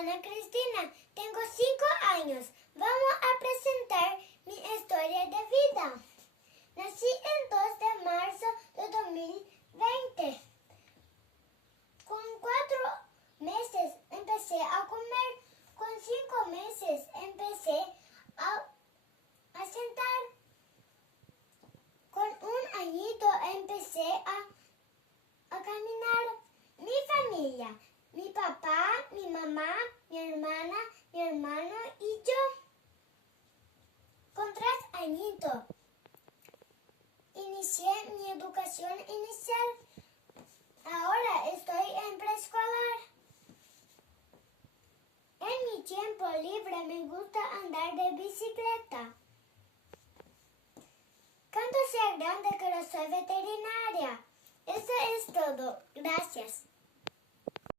Ana Cristina, tengo 5 años. Vamos a presentar mi historia de vida. Nací el 2 de marzo de 2020. Con 4 meses empecé a comer. Con 5 meses empecé a sentar. Con 1 añito empecé a caminar. Mi familia, mi papá, mi mamá, mi hermana, mi hermano y yo. Con 3 añitos inicié mi educación inicial. Ahora estoy en preescolar. En mi tiempo libre me gusta andar de bicicleta. Cuando sea grande quiero ser veterinaria. Eso es todo. Gracias.